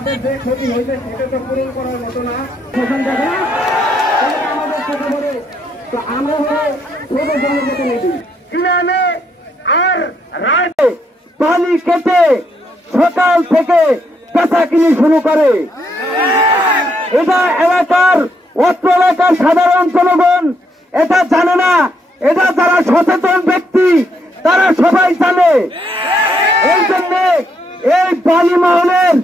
যাদের যে ক্ষতি হয়েছে সেটা তো পূরণ করার মতো না। আমাদের কথা বলে তো আমরা হলো ছোট জনপ্রতিনিধি কিনে আর রায় পানি কেটে সকাল থেকে পেঁচা কিনে শুরু করে। এটা এলাকার অত্র এলাকার সাধারণ জনগণ এটা জানে না। এটা যারা সচেতন ব্যক্তি তারা সবাই জানে। এই জন্য এই বালি মহলের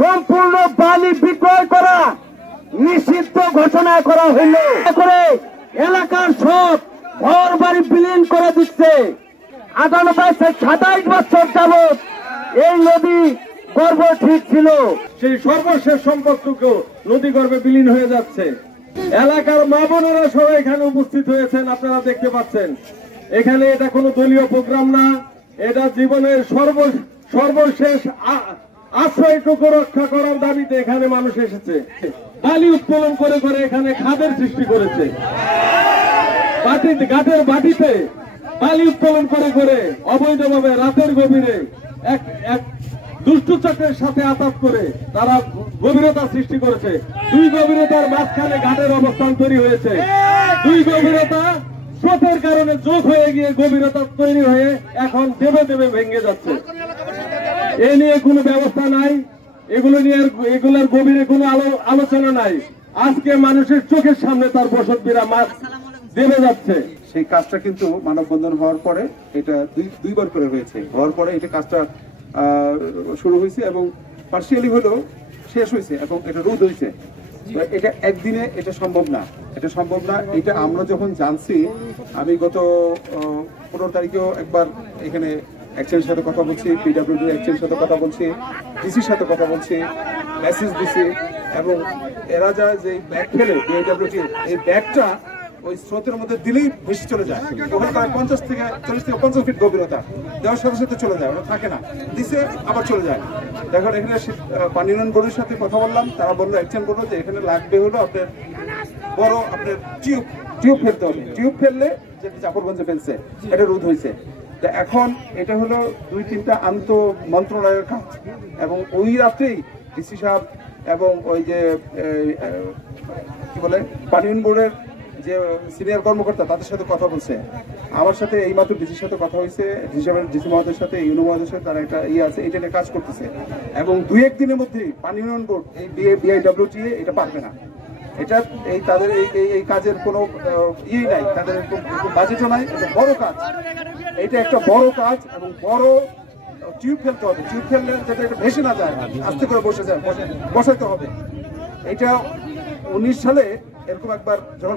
সম্পূর্ণ বালি বিক্রয় করা নিষিদ্ধ ঘোষণা করা হইল করে এলাকার সব ঘর বাড়ি বিলীন করে দিচ্ছে। 97 বছর যাবৎ এই নদী গর্ভ ঠিক ছিল, সেই সর্বশেষ সম্পদটুকু নদী গর্ভে বিলীন হয়ে যাচ্ছে। এলাকার মা বোনেরা সবাই এখানে উপস্থিত হয়েছেন, আপনারা দেখতে পাচ্ছেন। এখানে এটা কোনো দলীয় প্রোগ্রাম না, এটা জীবনের সর্বশেষ আশ্রয়টুকু রক্ষা করার দাবিতে এখানে মানুষ এসেছে। বালি উত্তোলন করে করে এখানে খাদের সৃষ্টি করেছে। ঘাটের বাটিতে বালি উত্তোলন করে করে অবৈধভাবে রাতের গভীরে এক দুষ্ট চক্রের সাথে আঘাত করে তারা গভীরতা সৃষ্টি করেছে। দুই গভীরতার মাঝখানে ঘাটের অবস্থান তৈরি হয়েছে। দুই গভীরতা স্রোতের কারণে যোগ হয়ে গিয়ে গভীরতা তৈরি হয়ে এখন দেবে দেবে ভেঙে যাচ্ছে। এ নিয়ে কোনো ব্যবস্থা নাই, এগুলোর গভীরে কোনো আলোচনা নাই। আজকে মানুষের চোখের সামনে তার বসতভিটা মাছ দেবে যাচ্ছে। সেই কাজটা কিন্তু মানববন্ধন হওয়ার পরে এটা দুইবার করে হয়েছে। হওয়ার পরে এটা কাজটা শুরু হয়েছে এবং পার্সিয়ালি হলেও শেষ হয়েছে এবং এটা রোধ হয়েছে। এটা একদিনে এটা সম্ভব না, এটা সম্ভব না। এটা আমরা যখন জানছি, আমি গত 15 তারিখেও একবার এখানে এক্সচেঞ্জের সাথে কথা বলছি, পিডব্লিউডি এক্সচেঞ্জের সাথে কথা বলছি, ডিসির সাথে কথা বলছি, মেসেজ দিছি এবং এরা যায় যে ব্যাগ ফেলে বিআইডব্লিউটি এই ব্যাগটা ওই স্রোতের মধ্যে দিলেই বেশি চলে যায়। ওখানে প্রায় 40 থেকে 50 ফিট গভীরতা, দেওয়ার সাথে সাথে চলে যায়, ওটা থাকে না, দিছে আবার চলে যায়। দেখুন এখানে পানি উন্নয়ন বোর্ডের সাথে কথা বললাম, তারা বললো এক্সচেঞ্জ বললো যে এখানে লাগবে হলো আপনার বড় আপনার টিউব ফেলতে হবে। টিউব ফেললে যেটা চাপড়গঞ্জে ফেলছে এটা রোধ হয়েছে। এখন এটা হলো 2-3টা আন্ত মন্ত্রণালয়ের কাজ এবং ওই রাতেই ডিসি সাহেব এবং ওই যে কি বলে পানি উন্নয়ন বোর্ডের যে সিনিয়র কর্মকর্তা তাদের সাথে কথা বলছে। আমার সাথে এইমাত্র ডিসির সাথে কথা হয়েছে, ডিসি মহোদয়ের সাথে ইউনো মহোদয়ের সাথে তারা একটা আছে, এটা নিয়ে কাজ করতেছে এবং 2-1 দিনের মধ্যে পানি উন্নয়ন বোর্ড এই বিআইডব্লিউটিএ এটা পারবে না। এটা এই তাদের এই কাজের কোনো নাই, তাদের বাজেটও নাই। এটা বড় কাজ, এটা একটা বড় কাজ এবং বড় টিউব ফেলতে হবে। টিউব ফেললে যাতে এটা ভেসে না যায়, আস্তে করে বসাতে হবে। এটা 19 সালে এরকম একবার যখন